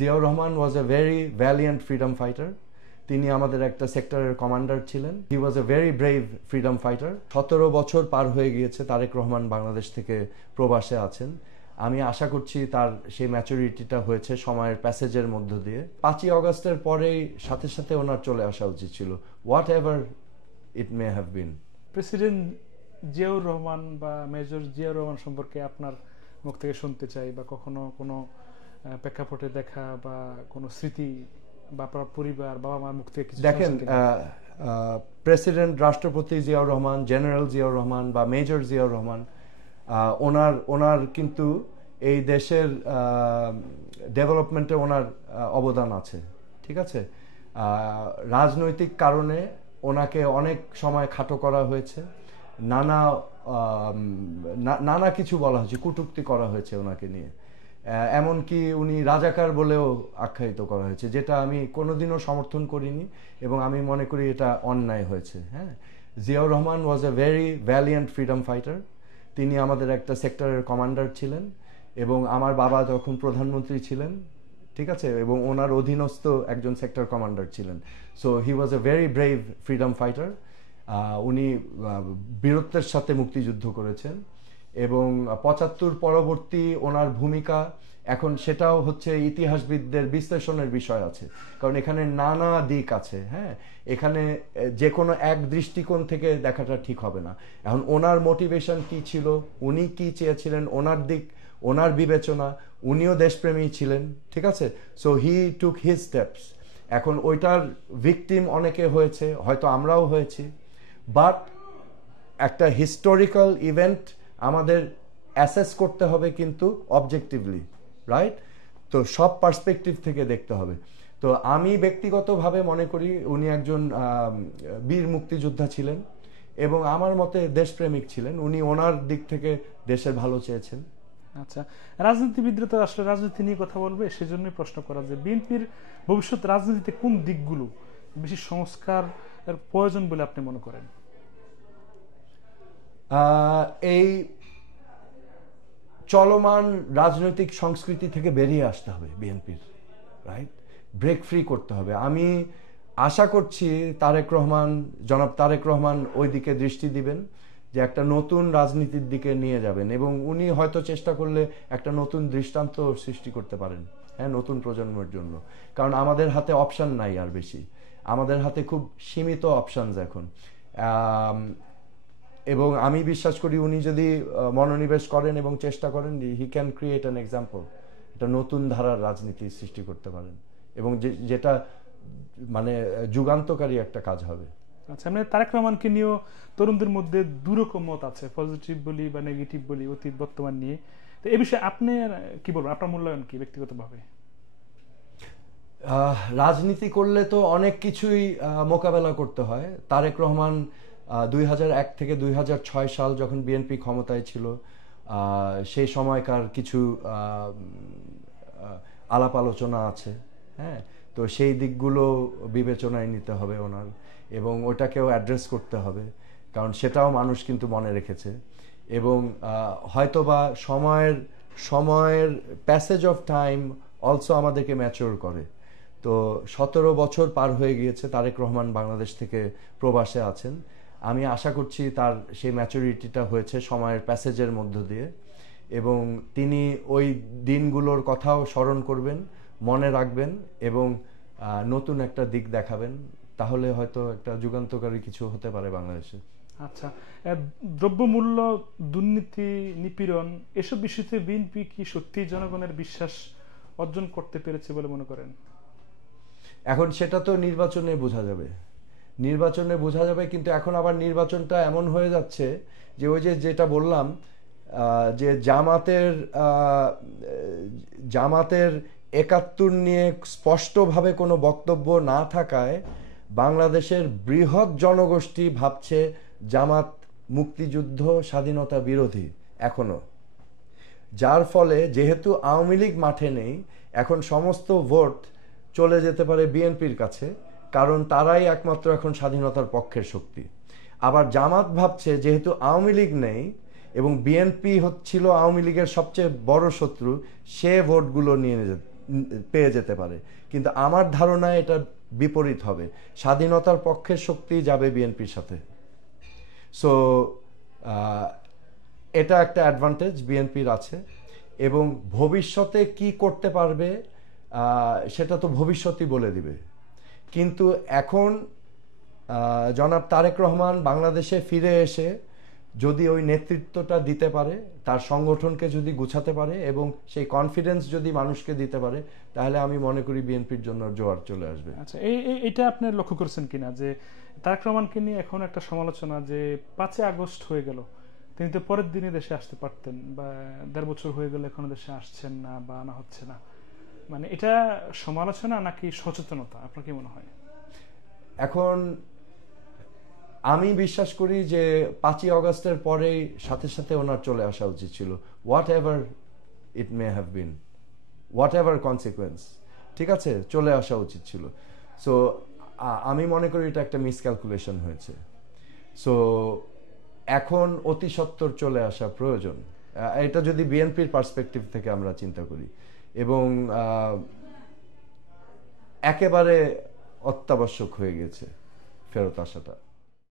Ziaur Rahman was a very valiant freedom fighter. তিনি আমাদের একটা সেক্টরের কমান্ডার ছিলেন। He was a very brave freedom fighter. 17 বছর পার হয়ে গিয়েছে তারেক রহমান বাংলাদেশ থেকে প্রবাসে আছেন। আমি আশা করছি তার সেই ম্যাচুরিটিটা হয়েছে সময়ের প্যাসেজের মধ্য দিয়ে। 5ই অগস্টের পরেই সাথে সাথে ওনার চলে আসা উচিত ছিল, what ever it may have been. President Ziaur Rahman বা মেজর জিয়াউর রহমান সম্পর্কে আপনার মুখ থেকে শুনতে চাই, বা কখনো কোনো প্রেক্ষাপটে দেখা বা কোনো স্মৃতি বা আপনার পরিবার বাবা মার মুখ থেকে কিছু দেখেন, শুনছেন কিনা? প্রেসিডেন্ট রাষ্ট্রপতি জিয়াউর রহমান, জেনারেল জিয়াউর রহমান বা মেজর জিয়াউর রহমান, ওনার কিন্তু এই দেশের ডেভেলপমেন্টে ওনার অবদান আছে, ঠিক আছে। রাজনৈতিক কারণে ওনাকে অনেক সময় খাটো করা হয়েছে, নানা কিছু বলা হয়েছে, কটূক্তি করা হয়েছে ওনাকে নিয়ে। এমনকি উনি রাজাকার বলেও আখ্যায়িত করা হয়েছে, যেটা আমি কোনোদিনও সমর্থন করিনি এবং আমি মনে করি এটা অন্যায় হয়েছে। হ্যাঁ, Ziaur Rahman was a very valiant freedom fighter. তিনি আমাদের একটা সেক্টরের কমান্ডার ছিলেন এবং আমার বাবা যখন প্রধানমন্ত্রী ছিলেন, ঠিক আছে, এবং ওনার অধীনস্থ একজন সেক্টর কমান্ডার ছিলেন। So he was a very brave freedom fighter. উনি বীরত্বের সাথে মুক্তিযুদ্ধ করেছেন এবং 75 পরবর্তী ওনার ভূমিকা এখন সেটাও হচ্ছে ইতিহাসবিদদের বিশ্লেষণের বিষয় আছে, কারণ এখানে নানা দিক আছে। হ্যাঁ, এখানে যে কোনো এক দৃষ্টিকোণ থেকে দেখাটা ঠিক হবে না। এখন ওনার মোটিভেশন কি ছিল, উনি কি চেয়েছিলেন, ওনার দিক, ওনার বিবেচনা, উনিও দেশপ্রেমী ছিলেন, ঠিক আছে। So he took his steps. এখন ওইটার ভিকটিম অনেকে হয়েছে, হয়তো আমরাও হয়েছি, বাট একটা হিস্টোরিক্যাল ইভেন্ট আমাদের অ্যাসেস করতে হবে কিন্তু অবজেক্টিভলি, রাইট? তো সব পার্সপেক্টিভ থেকে দেখতে হবে। তো আমি ব্যক্তিগতভাবে মনে করি উনি একজন বীর মুক্তিযোদ্ধা ছিলেন এবং আমার মতে দেশপ্রেমিক ছিলেন। উনি ওনার দিক থেকে দেশের ভালো চেয়েছেন। আচ্ছা, রাজনীতিবিদরা তো আসলে রাজনীতি নিয়ে কথা বলবে, সেজন্যই প্রশ্ন করা যে বিএনপির ভবিষ্যৎ রাজনীতিতে কোন দিকগুলো বেশি সংস্কার প্রয়োজন বলে আপনি মনে করেন? এই চলমান রাজনৈতিক সংস্কৃতি থেকে বেরিয়ে আসতে হবে বিএনপির, রাইট? ব্রেক ফ্রি করতে হবে। আমি আশা করছি জনাব তারেক রহমান ওই দিকে দৃষ্টি দিবেন, যে একটা নতুন রাজনীতির দিকে নিয়ে যাবেন এবং উনি হয়তো চেষ্টা করলে একটা নতুন দৃষ্টান্ত সৃষ্টি করতে পারেন, হ্যাঁ, নতুন প্রজন্মের জন্য। কারণ আমাদের হাতে অপশান নাই আর বেশি, আমাদের হাতে খুব সীমিত অপশানস এখন। এবং আমি বিশ্বাস করি উনি যদি মনোনিবেশ করেন এবং চেষ্টা করেন, he can create an example, একটা নতুন ধারার রাজনীতি সৃষ্টি করতে পারেন এবং যেটা মানে যুগান্তকারী একটা কাজ হবে। আচ্ছা, মানে তারেক রহমানকে নিয়েও তরুণদের মধ্যে দুরকম মত আছে, পজিটিভ বলি বা নেগেটিভ বলি, অতীত বর্তমান নিয়ে। তো এই বিষয়ে আপনি কি বলবেন, আপনার মূল্যায়ন কি ব্যক্তিগতভাবে? রাজনীতি করলে তো অনেক কিছুই মোকাবেলা করতে হয়। তারেক রহমান 2001 থেকে 2006 সাল যখন বিএনপি ক্ষমতায় ছিল, সেই সময়কার কিছু আলাপ আলোচনা আছে, হ্যাঁ। তো সেই দিকগুলো বিবেচনায় নিতে হবে ওনার, এবং ওটাকেও অ্যাড্রেস করতে হবে, কারণ সেটাও মানুষ কিন্তু মনে রেখেছে। এবং হয়তোবা সময়ের প্যাসেজ অফ টাইম অলসো আমাদেরকে ম্যাচিওর করে। তো 17 বছর পার হয়ে গিয়েছে তারেক রহমান বাংলাদেশ থেকে প্রবাসে আছেন। আমি আশা করছি তার সেই ম্যাচুরিটিটা হয়েছে সময়ের প্যাসেজের মধ্য দিয়ে, এবং তিনি ওই দিনগুলোর কথাও স্মরণ করবেন, মনে রাখবেন এবং নতুন একটা দিক দেখাবেন। তাহলে হয়তো একটা যুগান্তকারী কিছু হতে পারে বাংলাদেশে। আচ্ছা, দ্রব্যমূল্য, দুর্নীতি, নিপীড়ন, এসব বিষয়তে বিএনপি কি সত্যি জনগণের বিশ্বাস অর্জন করতে পেরেছে বলে মনে করেন? এখন সেটা তো নির্বাচনে বোঝা যাবে, কিন্তু এখন আবার নির্বাচনটা এমন হয়ে যাচ্ছে যে ওই যেটা বললাম, যে জামাতের 71 নিয়ে স্পষ্টভাবে কোনো বক্তব্য না থাকায় বাংলাদেশের বৃহৎ জনগোষ্ঠী ভাবছে জামাত মুক্তিযুদ্ধ স্বাধীনতা বিরোধী এখনো। যার ফলে যেহেতু আওয়ামী লীগ মাঠে নেই, এখন সমস্ত ভোট চলে যেতে পারে বিএনপির কাছে, কারণ তারাই একমাত্র এখন স্বাধীনতার পক্ষের শক্তি। আবার জামাত ভাবছে যেহেতু আওয়ামী লীগ নেই এবং বিএনপি হচ্ছিল আওয়ামী লীগের সবচেয়ে বড় শত্রু, সে ভোটগুলো নিয়ে পেয়ে যেতে পারে, কিন্তু আমার ধারণা এটা বিপরীত হবে। স্বাধীনতার পক্ষের শক্তি যাবে বিএনপির সাথে। সো এটা একটা অ্যাডভান্টেজ বিএনপির আছে, এবং ভবিষ্যতে কি করতে পারবে সেটা তো ভবিষ্যতই বলে দিবে। কিন্তু এখন জনাব তারেক রহমান বাংলাদেশে ফিরে এসে যদি ওই নেতৃত্বটা দিতে পারে, তার সংগঠনকে যদি গুছাতে পারে এবং সেই কনফিডেন্স যদি মানুষকে দিতে পারে, তাহলে আমি মনে করি বিএনপির জন্য জোয়ার চলে আসবে। আচ্ছা, এইটা আপনি লক্ষ্য করেছেন কিনা যে তারেক রহমানকে নিয়ে এখন একটা সমালোচনা যে 5 আগস্ট হয়ে গেল, তিনি তো পরের দিনই দেশে আসতে পারতেন, বা 1.5 বছর হয়ে গেল এখনো দেশে আসছেন না বা আনা হচ্ছে না, মানে এটা সমালোচনা নাকি সচেতনতা, আপনার কি মনে হয়? এখন আমি বিশ্বাস করি যে 5ই আগস্টের পরেই সাথে সাথে ওনার চলে আসা উচিত ছিল, what ever it may have been, what ever consequence, ঠিক আছে, চলে আসা উচিত ছিল। সো আমি মনে করি এটা একটা মিসক্যালকুলেশন হয়েছে। সো এখন অতি সত্বর চলে আসা প্রয়োজন, এটা যদি বিএনপির পার্সপেক্টিভ থেকে আমরা চিন্তা করি, এবং একেবারে অত্যাবশ্যক হয়ে গেছে ফেরত আসাটা।